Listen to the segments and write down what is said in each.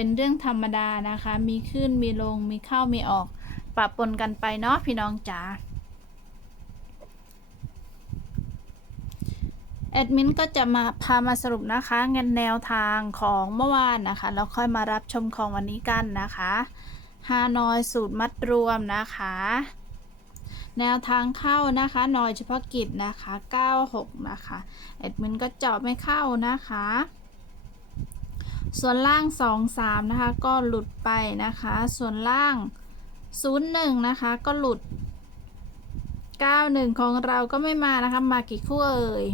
เป็นเรื่องธรรมดานะคะ มีขึ้นมีลงมีเข้ามีออกปะปนกันไปเนาะพี่น้องจ๋าแอดมินก็จะมาพามาสรุปนะคะเงินแนวทางของเมื่อวานนะคะแล้วค่อยมารับชมของวันนี้กันนะคะฮานอยสูตรมัดรวมนะคะ แนวทางเข้านะคะหน่อยเฉพาะกิจนะคะ 96 นะคะแอดมินก็เจาะไม่เข้านะคะ ส่วนล่าง 2 3 นะคะ ก็หลุดไปนะคะ ส่วนล่าง 01 นะคะ ก็หลุด 91 ของเราก็ไม่มานะคะ มากี่คู่เอ่ย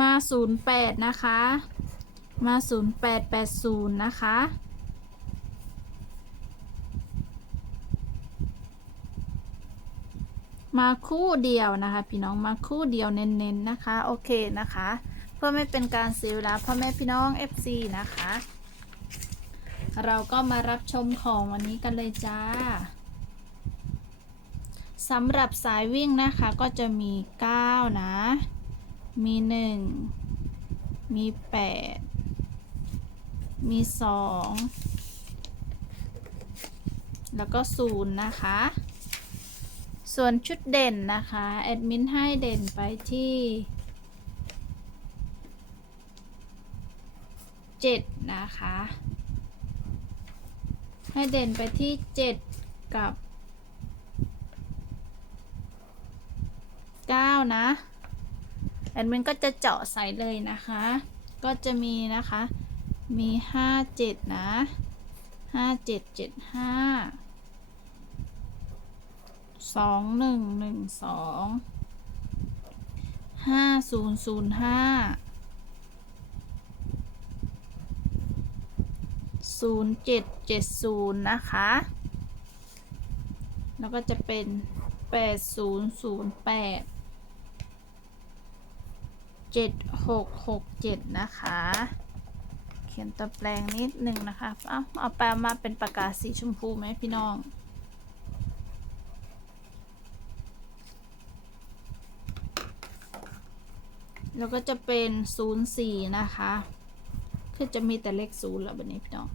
มา 08 นะคะ มา 0880 นะคะมาคู่เดียวนะคะ พี่น้องมาคู่เดียวเน้นๆนะคะ โอเคนะคะ พื่อไม่เป็นการเสียเวลาพ่อแม่พี่น้อง FC นะคะ เราก็มารับชมของวันนี้กันเลยจ้าสำหรับสายวิ่งนะคะก็จะมี 9 นะ มี 1 มี 8 มี 2 แล้วก็ 0 นะคะ ส่วนชุดเด่นนะคะ แอดมินให้เด่นไปที่ 7 นะคะ ให้เด่นไปที่ 7 กับ 9 นะ แอดมินก็จะเจาะใส่เลยนะคะ ก็จะมีนะคะ มี 5 7 นะ 5 7 7 5สองหนึ่งหนึ่ งสองห้าศูนย์เจ็ดเจ็ดศูนย์นะคะ แล้วก็จะเป็นแปดศูนย์ศูนย์แปดเจ็ดหกหกเจ็ดนะคะ เขียนตัวแปลงนิดหนึ่งนะคะ เอาเอาแปลมาเป็นปากกาสีชมพูไหมพี่น้องแล้วก็จะเป็น 0 4 นะคะ คือจะมีแต่เลขศูนย์แล้วแบบนี้พี่น้อง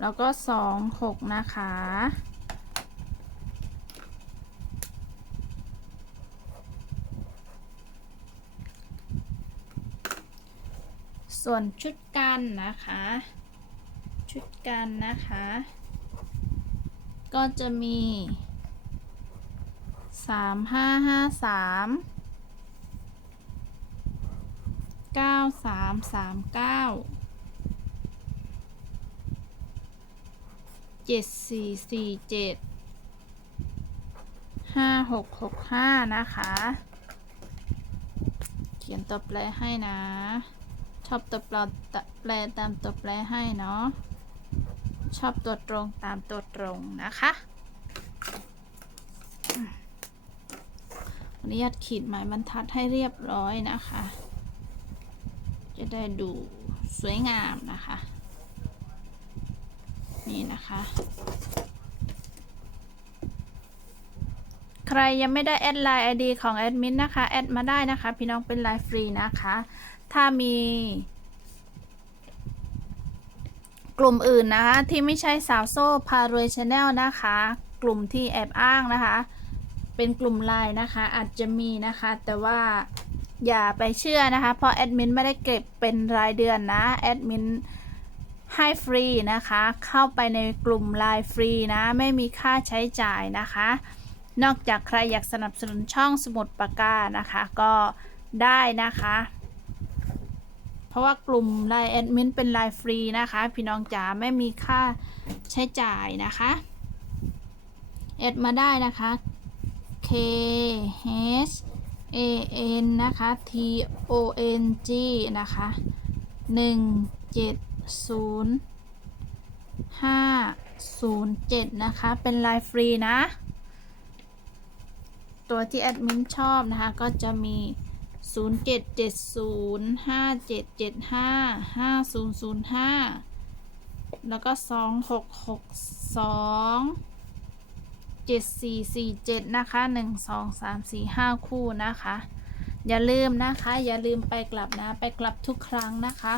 แล้วก็2 6นะคะ ส่วนชุดกันนะคะ ชุดกันนะคะ ก็จะมี3 5 5 3เก้าสามสามเก้า เจ็ดสี่สี่เจ็ดห้าหกหกห้านะคะ เขียนตัวแปรให้นะ ชอบตัวแปรแปลตามตัวแปรให้เนาะ ชอบตัวตรงตามตัวตรงนะคะอนุญาตขีดหมายบรรทัดให้เรียบร้อยนะคะ จะได้ดูสวยงามนะคะ นี่นะคะ ใครยังไม่ได้แอดไลน์ ID ของแอดมินนะคะ แอดมาได้นะคะ พี่น้องเป็นไลน์ฟรีนะคะ ถ้ามีกลุ่มอื่นนะคะ ที่ไม่ใช่สาวโซ่พารวยชาแนลนะคะ กลุ่มที่แอบอ้างนะคะ เป็นกลุ่มไลน์นะคะ อาจจะมีนะคะ แต่ว่าอย่าไปเชื่อนะคะ เพราะแอดมินไม่ได้เก็บเป็นรายเดือนนะ แอดมิน ให้ฟรีนะคะ เข้าไปในกลุ่มไลน์ฟรีนะ ไม่มีค่าใช้จ่ายนะคะ นอกจากใครอยากสนับสนุนช่องสมุดปากกานะคะ ก็ได้นะคะ เพราะว่ากลุ่มไลน์แอดมินเป็นไลน์ฟรีนะคะ พี่น้องจ๋าไม่มีค่าใช้จ่ายนะคะแอดมาได้นะคะ K H A N นะคะ T O N G นะคะหนึ่งเจ็ด ศูนย์ห้าศูนย์เจ็ดนะคะ เป็นไลน์ฟรีนะ ตัวที่แอดมินชอบนะคะ ก็จะมี 077057555005 แล้วก็ 2662 7447 นะคะ 1 2 3 4 5 คู่นะคะ อย่าลืมนะคะ อย่าลืมไปกลับนะ ไปกลับทุกครั้งนะคะ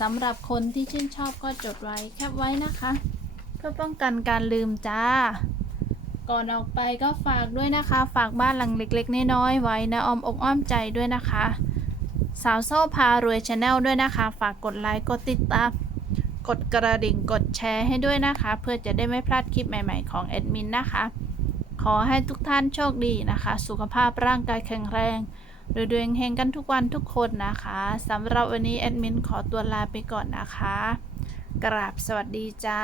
สำหรับคนที่ชื่นชอบก็จดไว้แคปไว้นะคะ เพื่อป้องกันการลืมจ้า ก่อนออกไปก็ฝากด้วยนะคะ ฝากบ้านหลังเล็กๆน้อยๆไว้นะอ้อมอกอ้อมใจด้วยนะคะ สาวโซ่พารวยชาแนลด้วยนะคะ ฝากกดไลค์กดติดตามกดกระดิ่งกดแชร์ให้ด้วยนะคะ เพื่อจะได้ไม่พลาดคลิปใหม่ ๆ ของแอดมินนะคะ ขอให้ทุกท่านโชคดีนะคะ สุขภาพร่างกายแข็งแรง รวยๆเฮงกันทุกวันทุกคนนะคะสำหรับวันนี้แอดมินขอตัวลาไปก่อนนะคะ กราบสวัสดีจ้า